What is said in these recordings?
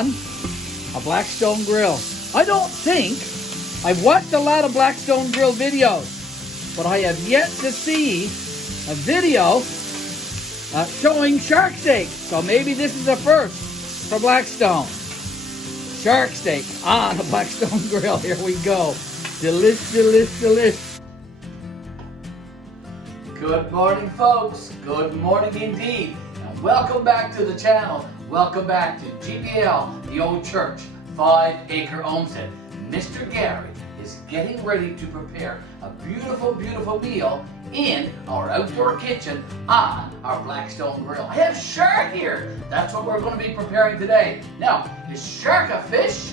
on a Blackstone Grill. I don't think I've watched a lot of Blackstone Grill videos, but I have yet to see a video showing shark steak. So maybe this is a first for Blackstone. Shark steak on a Blackstone Grill. Here we go. Delish, delish, delish. Good morning, folks. Good morning indeed. And welcome back to the channel. Welcome back to GBL-The Old Church 5-Acre Homestead. Mr. Garry is getting ready to prepare a beautiful, beautiful meal in our outdoor kitchen on our Blackstone Grill. I have shark here. That's what we're going to be preparing today. Now, is shark a fish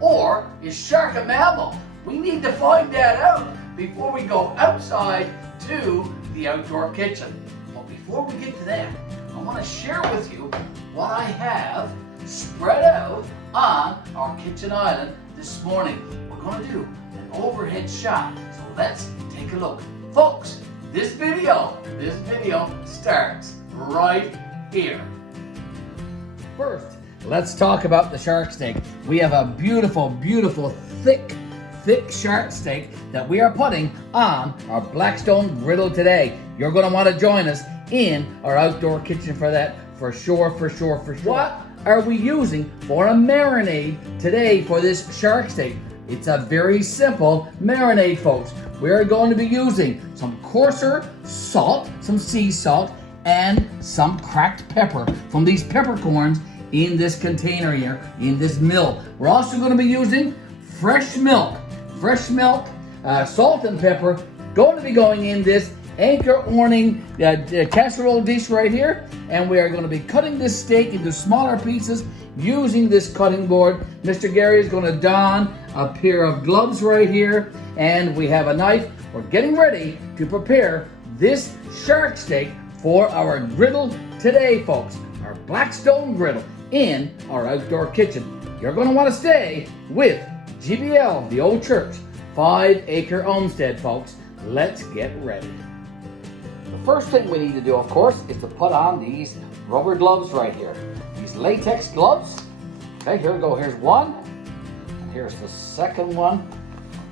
or is shark a mammal? We need to find that out before we go outside to the outdoor kitchen. But before we get to that, I want to share with you what I have spread out on our kitchen island this morning. We're going to do an overhead shot. So let's take a look. Folks, this video starts right here. First, let's talk about the shark steak. We have a beautiful, beautiful, thick shark steak that we are putting on our Blackstone Griddle today. You're going to want to join us in our outdoor kitchen for that, for sure. What are we using for a marinade today for this shark steak? It's a very simple marinade, folks. We're going to be using some coarser salt, some sea salt, and some cracked pepper from these peppercorns in this container here, in this mill. We're also going to be using fresh milk, salt and pepper, going to be going in this Acre orning casserole dish right here, and we are going to be cutting this steak into smaller pieces using this cutting board. Mr. Garry is going to don a pair of gloves right here, and we have a knife. We're getting ready to prepare this shark steak for our griddle today, folks. Our Blackstone Griddle in our outdoor kitchen. You're going to want to stay with GBL-The Old Church 5-Acre Homestead, folks. Let's get ready. The first thing we need to do, of course, is to put on these rubber gloves right here. These latex gloves. Okay, here we go. Here's one. And here's the second one.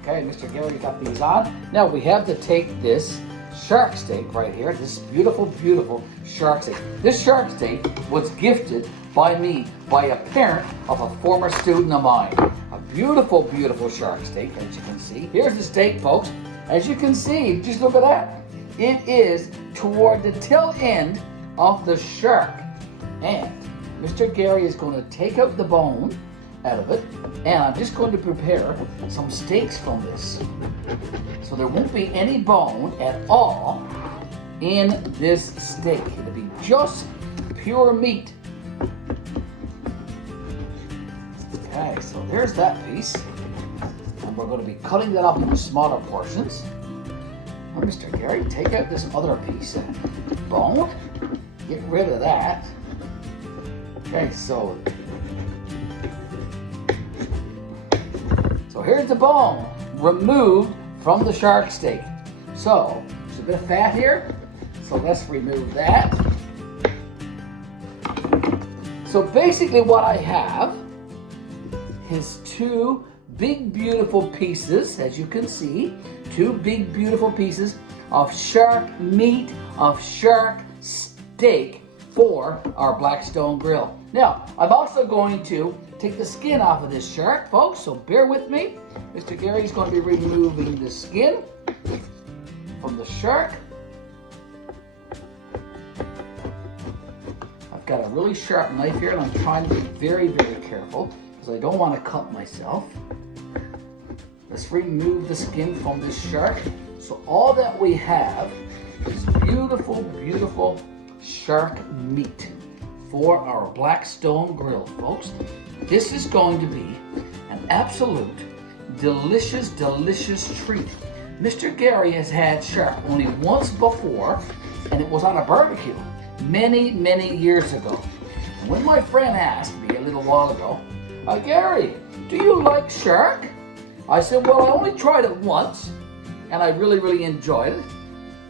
Okay, Mr. Garry got these on. Now we have to take this shark steak right here. This beautiful, beautiful shark steak. This shark steak was gifted by me, by a parent of a former student of mine. A beautiful, beautiful shark steak, as you can see. Here's the steak, folks. As you can see, just look at that. It is toward the tail end of the shark. And Mr. Garry is going to take out the bone out of it, and I'm just going to prepare some steaks from this. So there won't be any bone at all in this steak. It'll be just pure meat. Okay, so there's that piece. And we're going to be cutting that up into smaller portions. Well, Mr. Garry, take out this other piece of bone. Get rid of that. Okay, so here's the bone removed from the shark steak. So there's a bit of fat here, so let's remove that. So basically what I have is two big beautiful pieces, as you can see, two big beautiful pieces of shark meat, of shark steak for our Blackstone Grill. Now, I'm also going to take the skin off of this shark, folks, so bear with me. Mr. Garry is going to be removing the skin from the shark. I've got a really sharp knife here, and I'm trying to be very, very careful because I don't want to cut myself. Let's remove the skin from this shark. So all that we have is beautiful, beautiful shark meat for our Blackstone Grill, folks. This is going to be an absolute delicious, delicious treat. Mr. Garry has had shark only once before, and it was on a barbecue many, many years ago. And when my friend asked me a little while ago, Garry, do you like shark? I said, well, I only tried it once, and I really, really enjoyed it.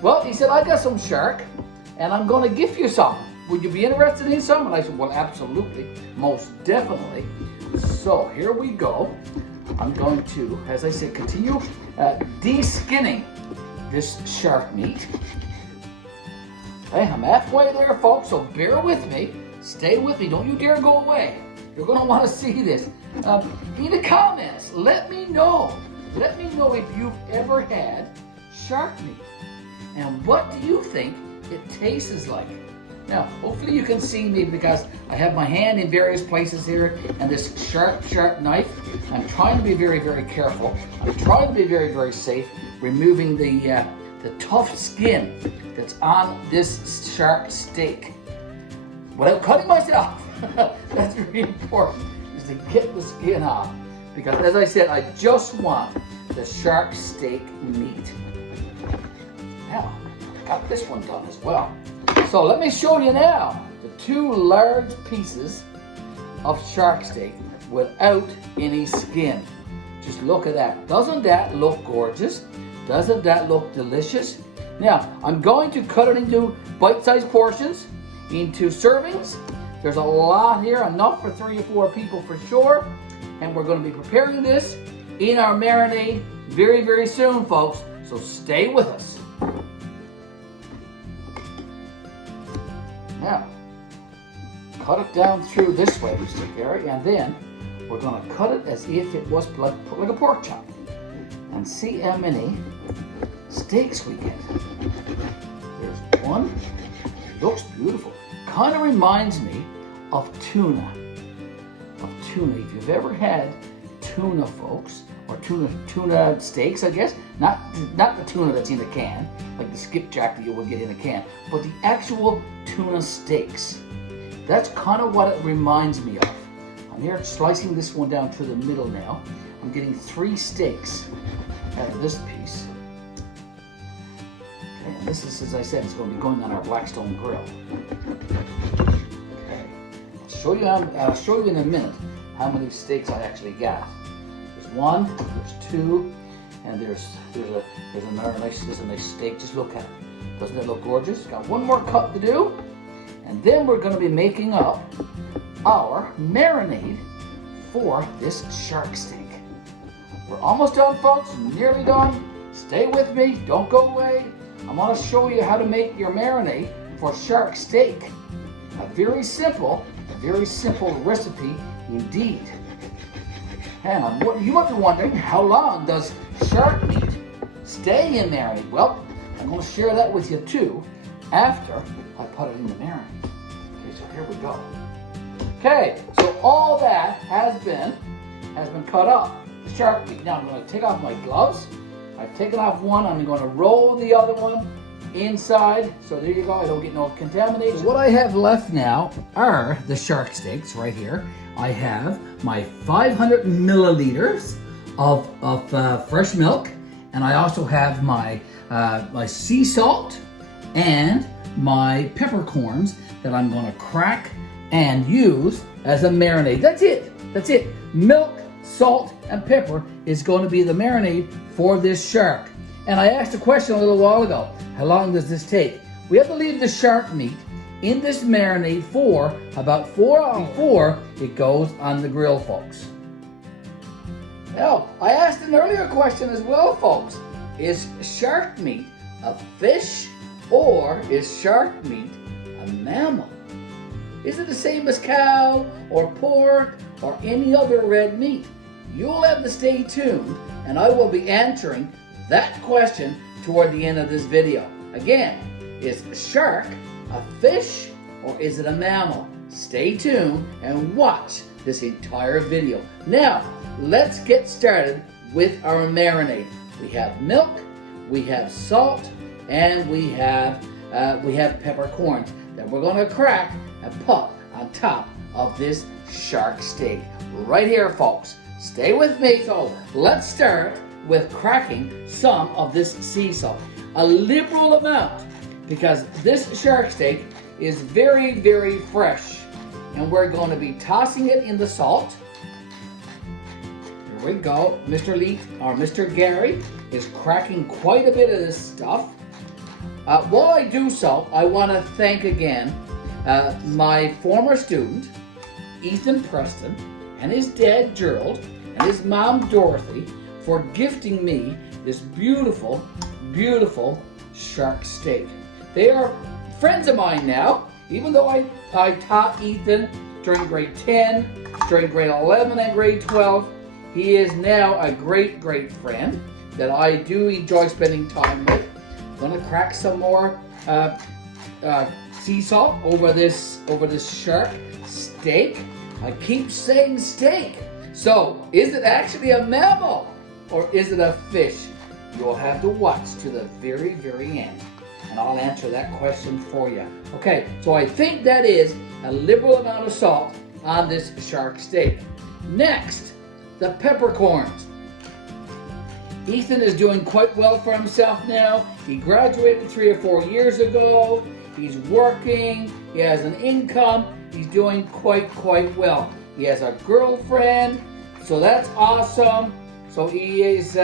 Well, he said, I got some shark, and I'm going to gift you some. would you be interested in some? And I said, well, absolutely, most definitely. So here we go. I'm going to, as I said, continue de-skinning this shark meat. Okay, I'm halfway there, folks, so bear with me. Stay with me. Don't you dare go away. You're going to want to see this. In the comments, let me know. Let me know if you've ever had shark meat. And what do you think it tastes like? Now, hopefully you can see me because I have my hand in various places here and this sharp knife. I'm trying to be very, very careful. I'm trying to be very, very safe, removing the tough skin that's on this shark steak without cutting myself. That's very important, is to get the skin off. Because as I said, I just want the shark steak meat. Now, I got this one done as well. So let me show you now the 2 large pieces of shark steak without any skin. Just look at that. Doesn't that look gorgeous? Doesn't that look delicious? Now, I'm going to cut it into bite-sized portions, into servings. There's a lot here, enough for 3 or 4 people for sure. And we're going to be preparing this in our marinade very, very soon, folks. So stay with us. Now, cut it down through this way, Mr. Garry, and then we're going to cut it as if it was like a pork chop. And see how many steaks we get. There's one. Looks beautiful. Kind of reminds me of tuna. If you've ever had tuna, folks, or tuna steaks, I guess. Not the tuna that's in the can, like the skipjack that you will get in a can, but the actual tuna steaks. That's kind of what it reminds me of. I'm here slicing this one down through the middle now. I'm getting 3 steaks out of this piece. Okay, and this is, as I said, it's going to be going on our Blackstone Griddle. Okay, I'll show you in a minute how many steaks I actually got. There's 1, there's 2, and there's a nice steak. Just look at it. Doesn't it look gorgeous? Got 1 more cut to do, and then we're going to be making up our marinade for this shark steak. We're almost done, folks. Nearly done. Stay with me. Don't go away. I'm going to show you how to make your marinade for shark steak. A very simple recipe indeed. And you might be wondering, how long does shark meat stay in marinade? Well, I'm going to share that with you too after I put it in the marinade. Okay, so here we go. Okay, so all that has been cut up. The shark meat. Now I'm going to take off my gloves. I've taken off one. I'm going to roll the other one inside. So there you go. I don't get no contamination. So what I have left now are the shark steaks right here. I have my 500 milliliters of fresh milk, and I also have my sea salt and my peppercorns that I'm going to crack and use as a marinade. That's it. Milk, salt, and pepper is going to be the marinade for this shark. And I asked a question a little while ago. How long does this take? We have to leave the shark meat in this marinade for about 4 hours before it goes on the grill, folks. Now, I asked an earlier question as well, folks. Is shark meat a fish or is shark meat a mammal? Is it the same as cow or pork or any other red meat? You'll have to stay tuned, and I will be answering that question toward the end of this video. Again, is shark a fish or is it a mammal? Stay tuned and watch this entire video. Now, let's get started with our marinade. We have milk, we have salt, and we have peppercorns that we're going to crack and put on top of this shark steak. Right here, folks. Stay with me. So let's start with cracking some of this sea salt. A liberal amount, because this shark steak is very, very fresh. And we're going to be tossing it in the salt. Here we go. Mr. Leyte, or Mr. Garry, is cracking quite a bit of this stuff. While I do so, I want to thank again my former student, Ethan Preston, and his dad, Gerald, and his mom, Dorothy, for gifting me this beautiful, beautiful shark steak. They are friends of mine now, even though I taught Ethan during grade 10, during grade 11 and grade 12. He is now a great, great friend that I do enjoy spending time with. I'm gonna crack some more sea salt over this shark steak. I keep saying steak. So, is it actually a mammal or is it a fish? You'll have to watch to the very, very end, and I'll answer that question for you. Okay, so I think that is a liberal amount of salt on this shark steak. Next, the peppercorns. Ethan is doing quite well for himself now. He graduated 3 or 4 years ago. He's working, he has an income, he's doing quite well. He has a girlfriend, so that's awesome. So he's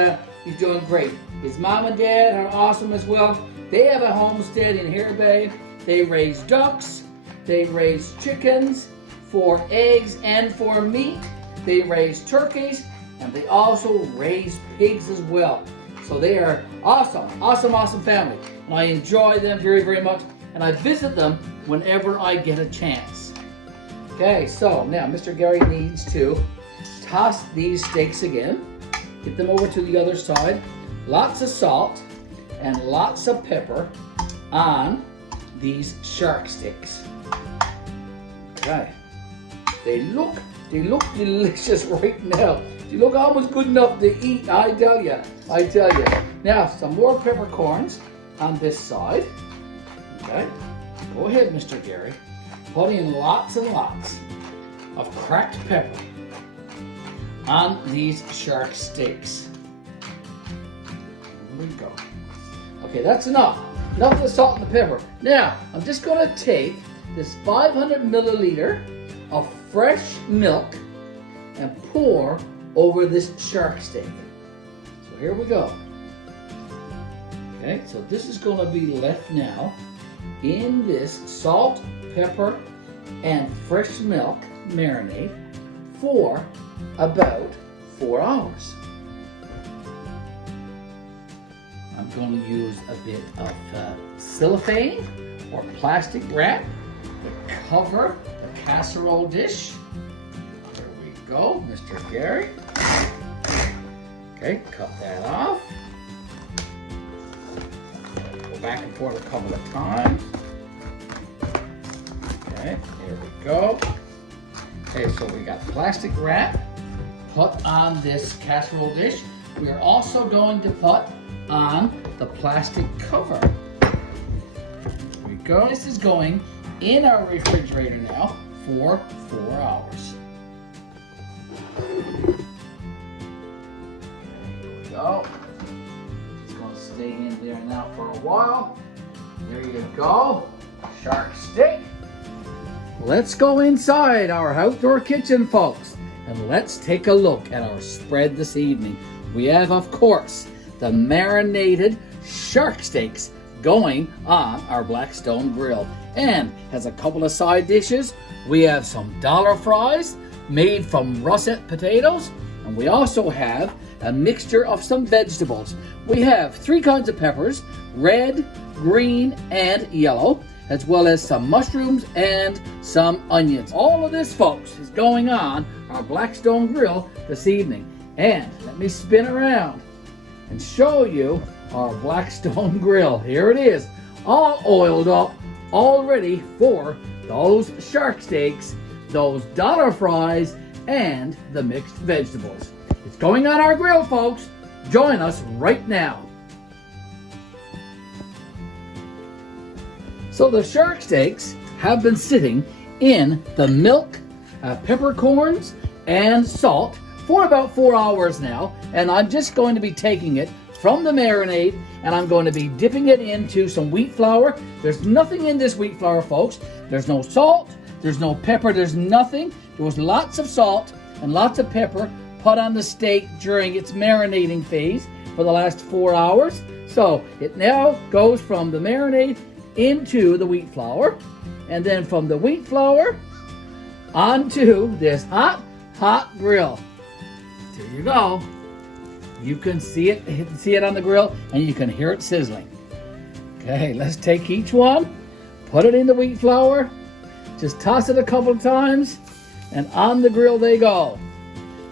doing great. His mom and dad are awesome as well. They have a homestead in Hare Bay. They raise ducks, they raise chickens for eggs and for meat. They raise turkeys, and they also raise pigs as well. So they are awesome, awesome, awesome family. And I enjoy them very, very much. And I visit them whenever I get a chance. Okay, so now Mr. Garry needs to toss these steaks again. Get them over to the other side. Lots of salt and lots of pepper on these shark steaks. Okay, they look delicious right now. They look almost good enough to eat, I tell you. Now, some more peppercorns on this side. Okay, go ahead, Mr. Garry. Put in lots and lots of cracked pepper on these shark steaks. There we go. Okay, that's enough. Enough of the salt and the pepper. Now, I'm just going to take this 500 milliliter of fresh milk and pour over this shark steak. So here we go. Okay, so this is going to be left now in this salt, pepper, and fresh milk marinade for about 4 hours. I'm going to use a bit of cellophane or plastic wrap to cover the casserole dish. There we go, Mr. Garry. Okay, cut that off. Go back and forth a couple of times. Okay, here we go. Okay, so we got plastic wrap put on this casserole dish. We are also going to put on the plastic cover. Here we go. This is going in our refrigerator now for 4 hours. There we go. It's going to stay in there now for a while. There you go. Shark steak. Let's go inside our outdoor kitchen, folks, and let's take a look at our spread this evening. We have, of course, the marinated shark steaks going on our Blackstone Grill. And as a couple of side dishes, we have some dollar fries made from russet potatoes, and we also have a mixture of some vegetables. We have 3 kinds of peppers, red, green, and yellow, as well as some mushrooms and some onions. All of this, folks, is going on our Blackstone Grill this evening. And let me spin around and show you our Blackstone Grill. Here it is, all oiled up, all ready for those shark steaks, those dollar fries, and the mixed vegetables. It's going on our grill, folks. Join us right now. So the shark steaks have been sitting in the milk, peppercorns, and salt for about 4 hours now, and I'm just going to be taking it from the marinade and I'm going to be dipping it into some wheat flour. There's nothing in this wheat flour, folks. There's no salt, there's no pepper, there's nothing. There was lots of salt and lots of pepper put on the steak during its marinating phase for the last 4 hours. So it now goes from the marinade into the wheat flour, and then from the wheat flour onto this hot grill. There you go. You can see it on the grill, and you can hear it sizzling. Okay, let's take each one, put it in the wheat flour, just toss it a couple of times, and on the grill they go.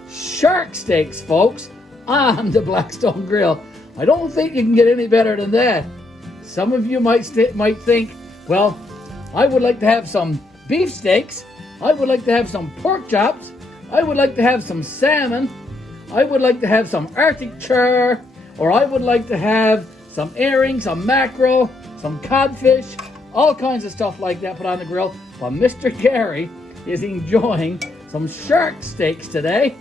Shark steaks, folks, on the Blackstone Grill. I don't think you can get any better than that. Some of you might think, well, I would like to have some beef steaks, I would like to have some pork chops, I would like to have some salmon, I would like to have some Arctic char, or I would like to have some herring, some mackerel, some codfish, all kinds of stuff like that put on the grill. But Mr. Garry is enjoying some shark steaks today,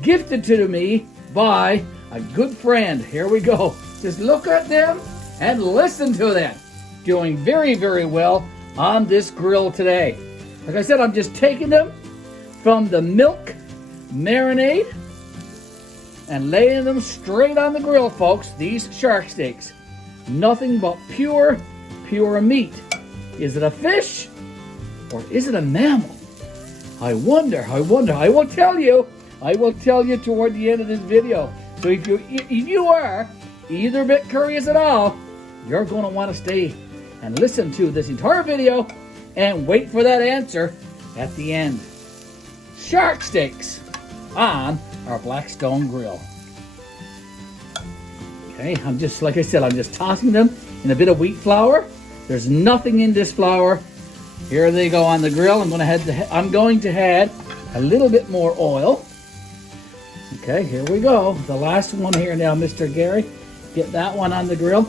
gifted to me by a good friend. Here we go. Just look at them and listen to them. Doing very, very well on this grill today. Like I said, I'm just taking them from the milk marinade and laying them straight on the grill, folks. These shark steaks, nothing but pure meat. Is it a fish or is it a mammal? I wonder. I will tell you toward the end of this video. So if you are either bit curious at all, you're going to want to stay and listen to this entire video and wait for that answer at the end. Shark steaks on our Blackstone Grill. Okay, I'm just tossing them in a bit of wheat flour. There's nothing in this flour. Here they go on the grill. I'm going to add a little bit more oil. Okay, here we go. The last one here now, Mr. Garry. Get that one on the grill.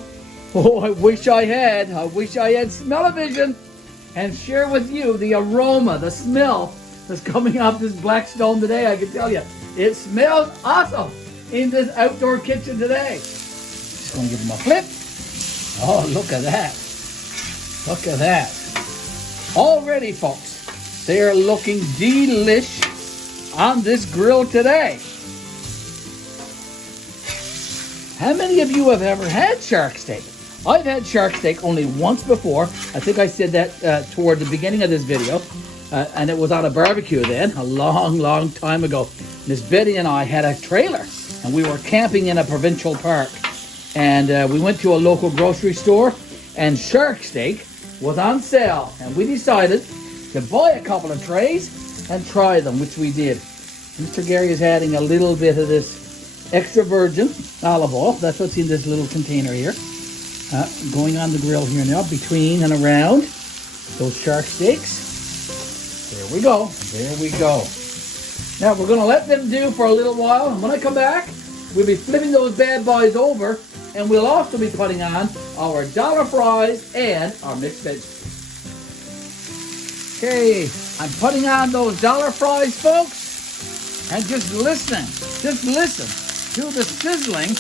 Oh, I wish I had smell-o-vision and share with you the aroma, the smell that's coming off this Blackstone today. I can tell you, it smells awesome in this outdoor kitchen today. Just going to give them a flip. Oh, look at that. Look at that. Already, folks, they are looking delish on this grill today. How many of you have ever had shark steak? I've had shark steak only once before. I think I said that toward the beginning of this video. And it was on a barbecue then, a long time ago. Miss Betty and I had a trailer, and we were camping in a provincial park. And we went to a local grocery store, and shark steak was on sale. And we decided to buy a couple of trays and try them, which we did. Mr. Garry is adding a little bit of this extra virgin olive oil. That's what's in this little container here. Going on the grill here now, between and around those shark steaks. There we go. There we go. Now we're going to let them do for a little while. And when I come back, we'll be flipping those bad boys over. And we'll also be putting on our dollar fries and our mixed veggies. Okay, I'm putting on those dollar fries, folks. And just listen to the sizzling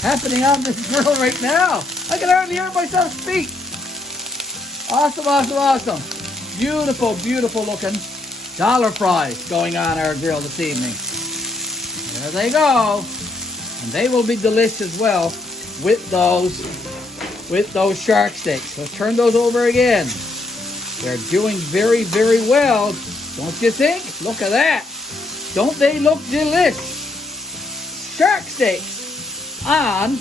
happening on this grill right now. I can hardly hear myself speak. Awesome. Beautiful looking dollar fries going on our grill this evening. There they go. And they will be delicious as well with those shark steaks. Let's turn those over again. They're doing very well. Don't you think? Look at that. Don't they look delish? Shark steaks on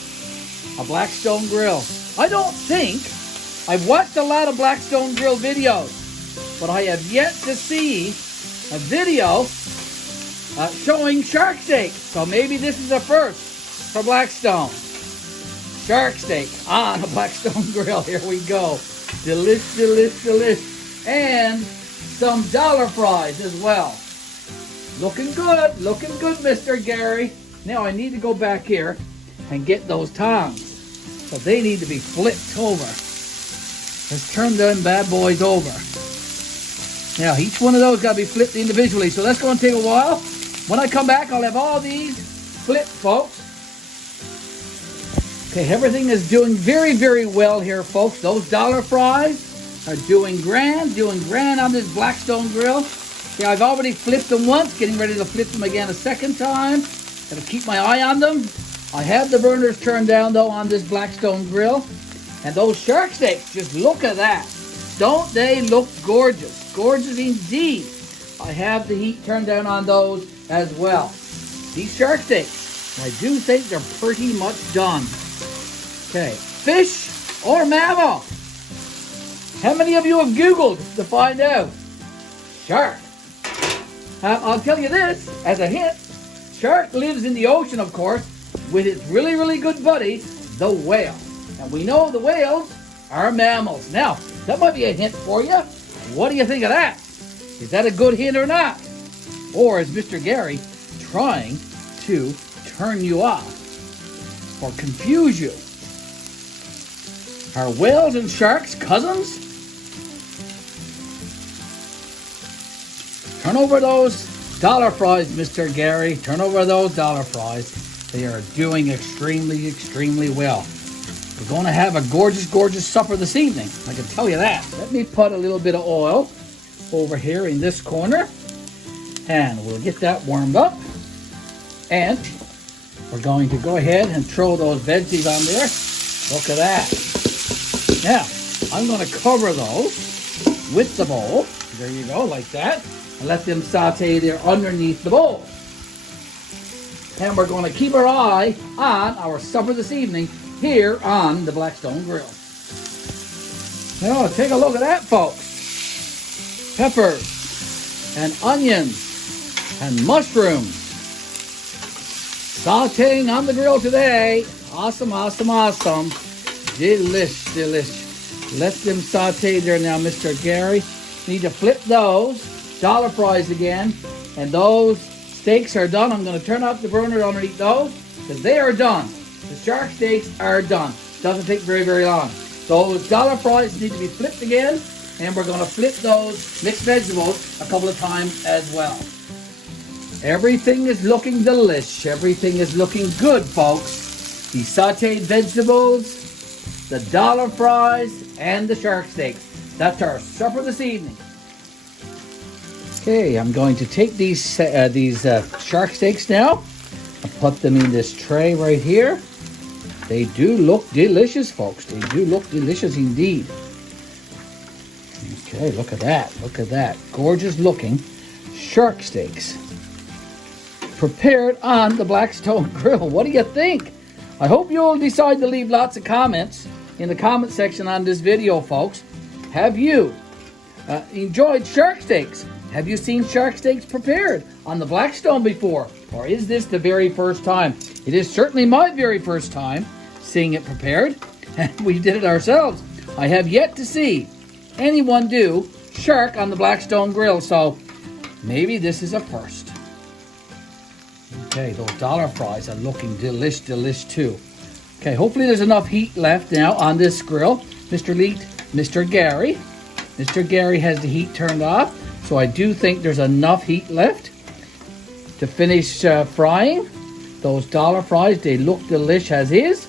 a Blackstone Grill. I don't think I've watched a lot of Blackstone Grill videos, but I have yet to see a video showing shark steak. So maybe this is a first for Blackstone. Shark steak on a Blackstone Grill. Here we go. Delish. And some dollar fries as well. Looking good, Mr. Garry. Now I need to go back here and get those tongs. So they need to be flipped over. Let's turn them bad boys over. Now each one of those got to be flipped individually. So that's going to take a while. When I come back, I'll have all these flipped, folks. Okay, everything is doing very well here, folks. Those dollar fries are doing grand on this Blackstone Grill. Yeah, I've already flipped them once, getting ready to flip them again a second time. Gotta keep my eye on them. I have the burners turned down though on this Blackstone Grill. And those shark steaks, just look at that. Don't they look gorgeous? Gorgeous indeed. I have the heat turned down on those as well. These shark steaks, I do think they're pretty much done. Okay, fish or mammal? How many of you have Googled to find out? Shark. I'll tell you this, as a hint, shark lives in the ocean, of course, with its really, really good buddy, the whale. And we know the whales are mammals. Now, that might be a hint for you. What do you think of that? Is that a good hint or not? Or is Mr. Garry trying to turn you off or confuse you? Are whales and sharks cousins? Turn over those dollar fries, Mr. Garry. Turn over those dollar fries. They are doing extremely, extremely well. We're going to have a gorgeous, gorgeous supper this evening. I can tell you that. Let me put a little bit of oil over here in this corner. And we'll get that warmed up. And we're going to go ahead and throw those veggies on there. Look at that. Now, I'm going to cover those with the bowl. There you go, like that. And let them saute there underneath the bowl. And we're going to keep our eye on our supper this evening here on the Blackstone Griddle. Now, take a look at that, folks. Peppers and onions and mushrooms. Sauteing on the grill today. Awesome, awesome, awesome. Delish, delish. Let them saute there now, Mr. Garry. Need to flip those dollar fries again. And those steaks are done. I'm going to turn off the burner underneath those because they are done. The shark steaks are done. Doesn't take very, very long. Those dollar fries need to be flipped again. And we're going to flip those mixed vegetables a couple of times as well. Everything is looking delish. Everything is looking good, folks. The sauteed vegetables, the dollar fries, and the shark steaks. That's our supper this evening. Okay, I'm going to take these shark steaks now and put them in this tray right here. They do look delicious, folks. They do look delicious indeed. Okay, look at that. Look at that. Gorgeous looking shark steaks. Prepared on the Blackstone Griddle. What do you think? I hope you'll decide to leave lots of comments in the comment section on this video, folks. Have you enjoyed shark steaks? Have you seen shark steaks prepared on the Blackstone before? Or is this the very first time? It is certainly my very first time seeing it prepared. And we did it ourselves. I have yet to see anyone do shark on the Blackstone Griddle, so maybe this is a first. Okay, those dollar fries are looking delish, delish too. Okay, hopefully there's enough heat left now on this grill. Mr. Leyte, Mr. Garry. Mr. Garry has the heat turned off, so I do think there's enough heat left to finish frying. Those dollar fries, they look delish as is.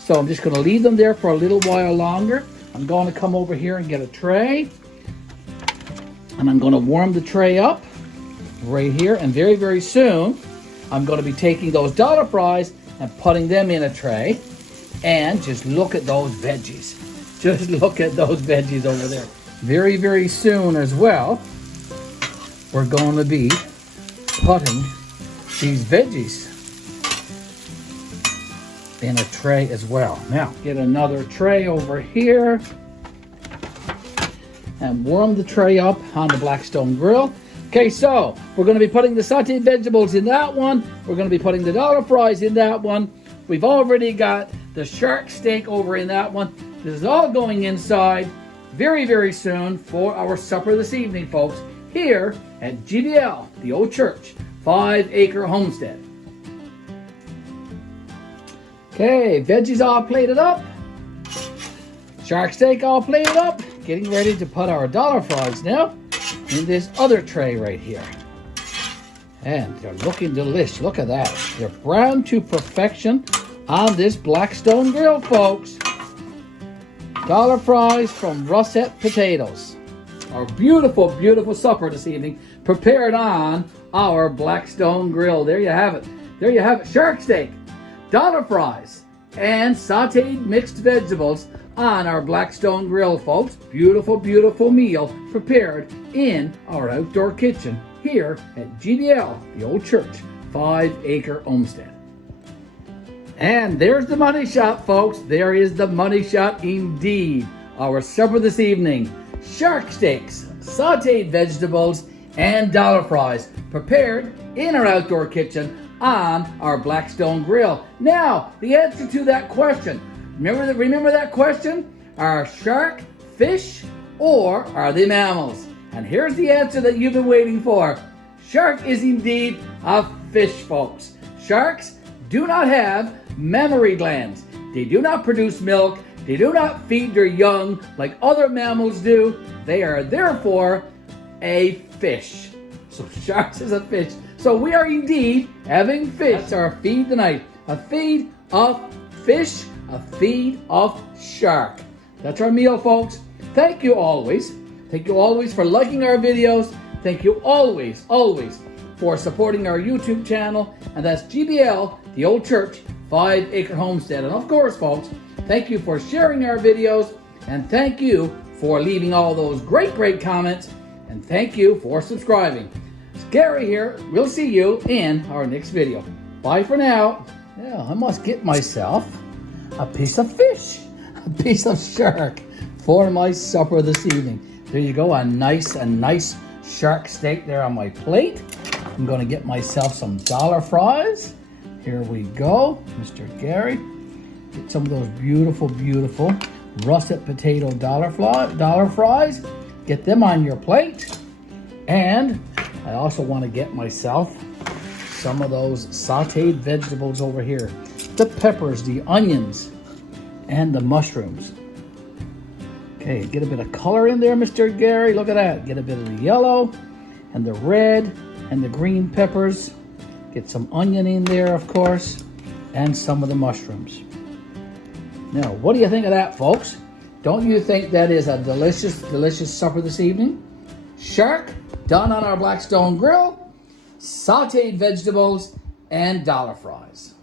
So I'm just going to leave them there for a little while longer. I'm going to come over here and get a tray. And I'm going to warm the tray up right here. And very, very soon, I'm going to be taking those dollar fries and putting them in a tray. And just look at those veggies. Just look at those veggies over there. Very, very soon as well, we're going to be putting these veggies in a tray as well. Now, get another tray over here and warm the tray up on the Blackstone Griddle. Okay, so we're going to be putting the sauteed vegetables in that one. We're going to be putting the dollar fries in that one. We've already got the shark steak over in that one. This is all going inside very, very soon for our supper this evening, folks, here at GBL, the old church, 5 Acre Homestead. Okay, veggies all plated up. Shark steak all plated up. Getting ready to put our dollar fries now in this other tray right here. And they're looking delish. Look at that. They're browned to perfection on this Blackstone Griddle, folks. Dollar fries from russet potatoes. Our beautiful, beautiful supper this evening prepared on our Blackstone Griddle. There you have it. There you have it. Shark steak, dollar fries, and sauteed mixed vegetables on our Blackstone Grill, folks. Beautiful, beautiful meal prepared in our outdoor kitchen here at GBL, the old church, 5-acre homestead. And there's the money shot, folks. There is the money shot indeed. Our supper this evening: shark steaks, sauteed vegetables, and dollar fries prepared in our outdoor kitchen on our Blackstone Grill. Now, the answer to that question. Remember that question? Are shark fish or are they mammals? And here's the answer that you've been waiting for. Shark is indeed a fish, folks. Sharks do not have mammary glands. They do not produce milk. They do not feed their young like other mammals do. They are therefore a fish. So sharks is a fish. So we are indeed having fish. That's our feed tonight. A feed of fish, a feed of shark. That's our meal, folks. Thank you always. Thank you always for liking our videos. Thank you always for supporting our YouTube channel. And that's GBL, the old church, 5-acre homestead. And of course, folks, thank you for sharing our videos. And thank you for leaving all those great comments. And thank you for subscribing. It's Gary here. We'll see you in our next video. Bye for now. Yeah, I must get myself a piece of fish, a piece of shark for my supper this evening. There you go, a nice shark steak there on my plate. I'm going to get myself some dollar fries. Here we go, Mr. Garry. Get some of those beautiful russet potato dollar fries. Get them on your plate. And I also want to get myself some of those sauteed vegetables over here. The peppers, the onions, and the mushrooms. Okay, get a bit of color in there, Mr. Garry. Look at that. Get a bit of the yellow and the red and the green peppers. Get some onion in there, of course, and some of the mushrooms. Now, what do you think of that, folks? Don't you think that is a delicious supper this evening? Shark done on our Blackstone Grill, sauteed vegetables, and dollar fries.